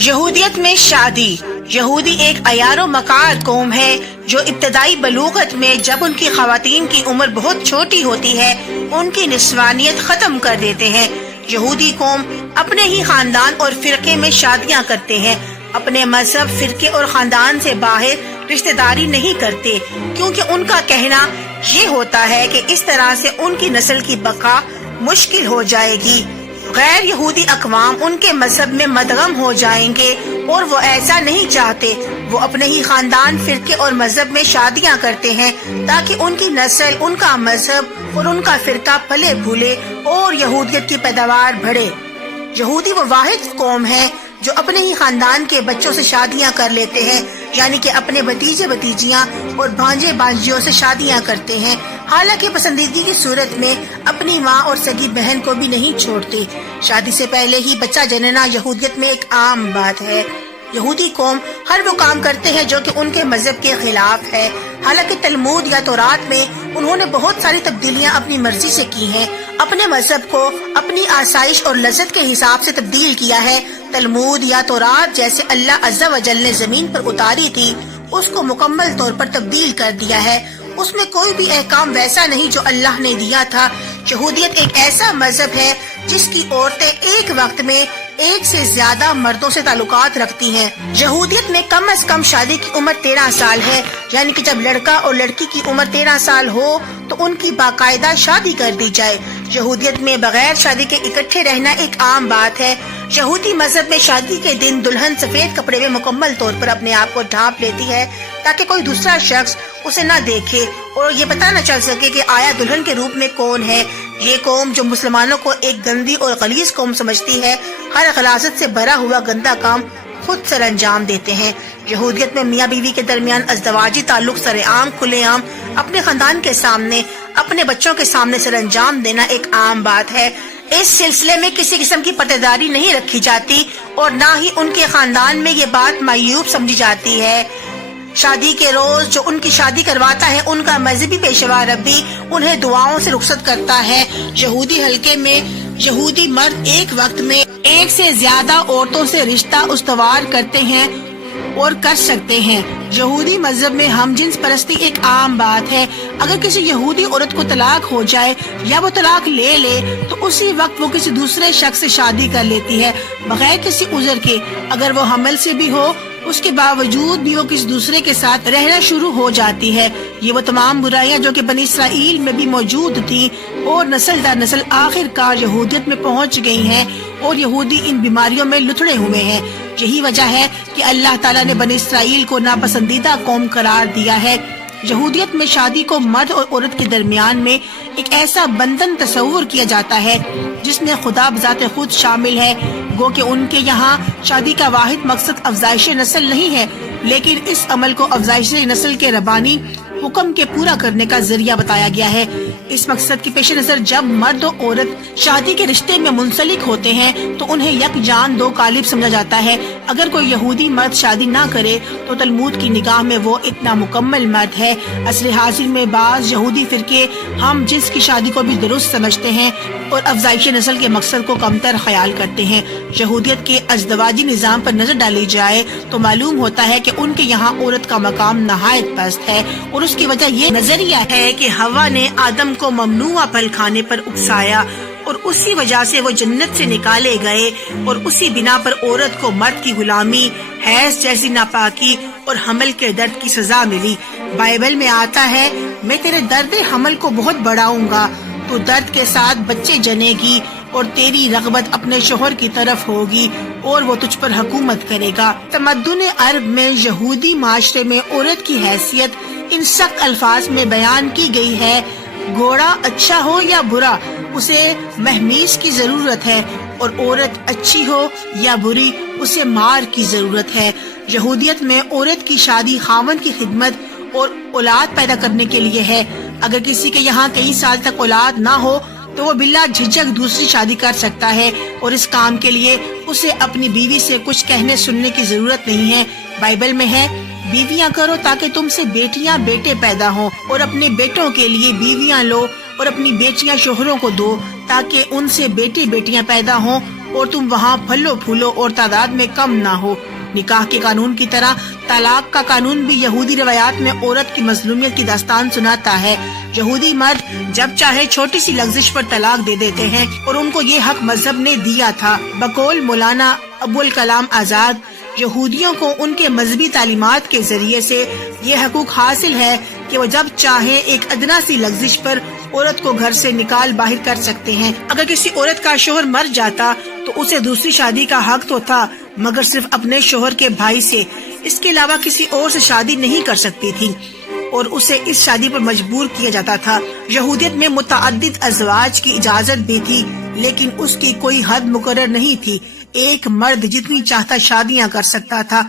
یہودیت میں شادی۔ یہودی ایک عیار و مقاد قوم ہے جو ابتدائی بلوغت میں جب ان کی خواتین کی عمر بہت چھوٹی ہوتی ہے ان کی نسوانیت ختم کر دیتے ہیں۔ یہودی قوم اپنے ہی خاندان اور فرقے میں شادیاں کرتے ہیں، اپنے مذہب، فرقے اور خاندان سے باہر رشتہ داری نہیں کرتے، کیونکہ ان کا کہنا یہ ہوتا ہے کہ اس طرح سے ان کی نسل کی بقا مشکل ہو جائے گی۔ غیر یہودی اقوام ان کے مذہب میں مدغم ہو جائیں گے اور وہ ایسا نہیں چاہتے۔ وہ اپنے ہی خاندان، فرقے اور مذہب میں شادیاں کرتے ہیں تاکہ ان کی نسل، ان کا مذہب اور ان کا فرقہ پھلے پھولے اور یہودیت کی پیداوار بڑھے۔ یہودی وہ واحد قوم ہے جو اپنے ہی خاندان کے بچوں سے شادیاں کر لیتے ہیں، یعنی کہ اپنے بھتیجے بھتیجیاں اور بھانجے بھانجیوں سے شادیاں کرتے ہیں، حالانکہ پسندیدگی کی صورت میں اپنی ماں اور سگی بہن کو بھی نہیں چھوڑتے۔ شادی سے پہلے ہی بچہ جننا یہودیت میں ایک عام بات ہے۔ یہودی قوم ہر وہ کام کرتے ہیں جو کہ ان کے مذہب کے خلاف ہے، حالانکہ تلمود یا تورات میں انہوں نے بہت ساری تبدیلیاں اپنی مرضی سے کی ہیں، اپنے مذہب کو اپنی آسائش اور لذت کے حساب سے تبدیل کیا ہے۔ تلمود یا تورات جیسے اللہ عز و جل نے زمین پر اتاری تھی اس کو مکمل طور پر تبدیل کر دیا ہے، اس میں کوئی بھی احکام ویسا نہیں جو اللہ نے دیا تھا۔ یہودیت ایک ایسا مذہب ہے جس کی عورتیں ایک وقت میں ایک سے زیادہ مردوں سے تعلقات رکھتی ہیں۔ یہودیت میں کم از کم شادی کی عمر 13 سال ہے، یعنی کہ جب لڑکا اور لڑکی کی عمر 13 سال ہو تو ان کی باقاعدہ شادی کر دی جائے۔ یہودیت میں بغیر شادی کے اکٹھے رہنا ایک عام بات ہے۔ یہودی مذہب میں شادی کے دن دلہن سفید کپڑے میں مکمل طور پر اپنے آپ کو ڈھانپ لیتی ہے تاکہ کوئی دوسرا شخص اسے نہ دیکھے اور یہ پتہ نہ چل سکے کہ آیا دلہن کے روپ میں کون ہے۔ یہ قوم جو مسلمانوں کو ایک گندی اور غلیظ قوم سمجھتی ہے، ہر غلاظت سے بھرا ہوا گندا کام خود سر انجام دیتے ہیں۔ یہودیت میں میاں بیوی کے درمیان ازدواجی تعلق سر عام کھلے عام اپنے خاندان کے سامنے، اپنے بچوں کے سامنے سر انجام دینا ایک عام بات ہے۔ اس سلسلے میں کسی قسم کی پردہ داری نہیں رکھی جاتی اور نہ ہی ان کے خاندان میں یہ بات معیوب سمجھی جاتی ہے۔ شادی کے روز جو ان کی شادی کرواتا ہے ان کا مذہبی پیشوا ربی انہیں دعاؤں سے رخصت کرتا ہے۔ یہودی حلقے میں یہودی مرد ایک وقت میں ایک سے زیادہ عورتوں سے رشتہ استوار کرتے ہیں اور کر سکتے ہیں۔ یہودی مذہب میں ہم جنس پرستی ایک عام بات ہے۔ اگر کسی یہودی عورت کو طلاق ہو جائے یا وہ طلاق لے لے تو اسی وقت وہ کسی دوسرے شخص سے شادی کر لیتی ہے بغیر کسی عذر کے۔ اگر وہ حمل سے بھی ہو اس کے باوجود بھی وہ کسی دوسرے کے ساتھ رہنا شروع ہو جاتی ہے۔ یہ وہ تمام برائیاں جو کہ بنی اسرائیل میں بھی موجود تھیں اور نسل در نسل آخر کار یہودیت میں پہنچ گئی ہیں اور یہودی ان بیماریوں میں لتڑے ہوئے ہیں۔ یہی وجہ ہے کہ اللہ تعالیٰ نے بنی اسرائیل کو ناپسندیدہ قوم قرار دیا ہے۔ یہودیت میں شادی کو مرد اور عورت کے درمیان میں ایک ایسا بندھن تصور کیا جاتا ہے جس میں خدا بذات خود شامل ہے، گو کہ ان کے یہاں شادی کا واحد مقصد افزائش نسل نہیں ہے، لیکن اس عمل کو افزائش نسل کے ربانی حکم کے پورا کرنے کا ذریعہ بتایا گیا ہے۔ اس مقصد کے پیش نظر جب مرد و عورت شادی کے رشتے میں منسلک ہوتے ہیں تو انہیں یک جان دو قالب سمجھا جاتا ہے۔ اگر کوئی یہودی مرد شادی نہ کرے تو تلمود کی نگاہ میں وہ اتنا مکمل مرد ہے۔ عصر حاضر میں بعض یہودی فرقے ہم جنس کی شادی کو بھی درست سمجھتے ہیں اور افزائش نسل کے مقصد کو کمتر خیال کرتے ہیں۔ یہودیت کے ازدواجی نظام پر نظر ڈالی جائے تو معلوم ہوتا ہے کہ ان کے یہاں عورت کا مقام نہایت پست ہے، اور اس کی وجہ یہ نظریہ ہے کہ حوا نے آدم کو ممنوع پھل کھانے پر اکسایا اور اسی وجہ سے وہ جنت سے نکالے گئے، اور اسی بنا پر عورت کو مرد کی غلامی، حیض جیسی ناپاکی اور حمل کے درد کی سزا ملی۔ بائبل میں آتا ہے، میں تیرے درد حمل کو بہت بڑھاؤں گا، تو درد کے ساتھ بچے جنے گی اور تیری رغبت اپنے شوہر کی طرف ہوگی اور وہ تجھ پر حکومت کرے گا۔ تمدن عرب میں یہودی معاشرے میں عورت کی حیثیت ان سخت الفاظ میں بیان کی گئی ہے، گھوڑا اچھا ہو یا برا اسے مہمیز کی ضرورت ہے، اور عورت اچھی ہو یا بری اسے مار کی ضرورت ہے۔ یہودیت میں عورت کی شادی خاوند کی خدمت اور اولاد پیدا کرنے کے لیے ہے۔ اگر کسی کے یہاں کئی سال تک اولاد نہ ہو تو وہ بلا جھجک دوسری شادی کر سکتا ہے، اور اس کام کے لیے اسے اپنی بیوی سے کچھ کہنے سننے کی ضرورت نہیں ہے۔ بائبل میں ہے، بیویاں کرو تاکہ تم سے بیٹیاں بیٹے پیدا ہوں، اور اپنے بیٹوں کے لیے بیویاں لو اور اپنی بیٹیاں شوہروں کو دو تاکہ ان سے بیٹے بیٹیاں پیدا ہوں اور تم وہاں پھلو پھولو اور تعداد میں کم نہ ہو۔ نکاح کے قانون کی طرح طلاق کا قانون بھی یہودی روایات میں عورت کی مظلومیت کی داستان سناتا ہے۔ یہودی مرد جب چاہے چھوٹی سی لغزش پر طلاق دے دیتے ہیں اور ان کو یہ حق مذہب نے دیا تھا۔ بقول مولانا ابوالکلام آزاد، یہودیوں کو ان کے مذہبی تعلیمات کے ذریعے سے یہ حقوق حاصل ہے کہ وہ جب چاہے ایک ادنا سی لغزش پر عورت کو گھر سے نکال باہر کر سکتے ہیں۔ اگر کسی عورت کا شوہر مر جاتا تو اسے دوسری شادی کا حق تو تھا، مگر صرف اپنے شوہر کے بھائی سے، اس کے علاوہ کسی اور سے شادی نہیں کر سکتی تھی اور اسے اس شادی پر مجبور کیا جاتا تھا۔ یہودیت میں متعدد ازواج کی اجازت بھی تھی، لیکن اس کی کوئی حد مقرر نہیں تھی۔ ایک مرد جتنی چاہتا شادیاں کر سکتا تھا۔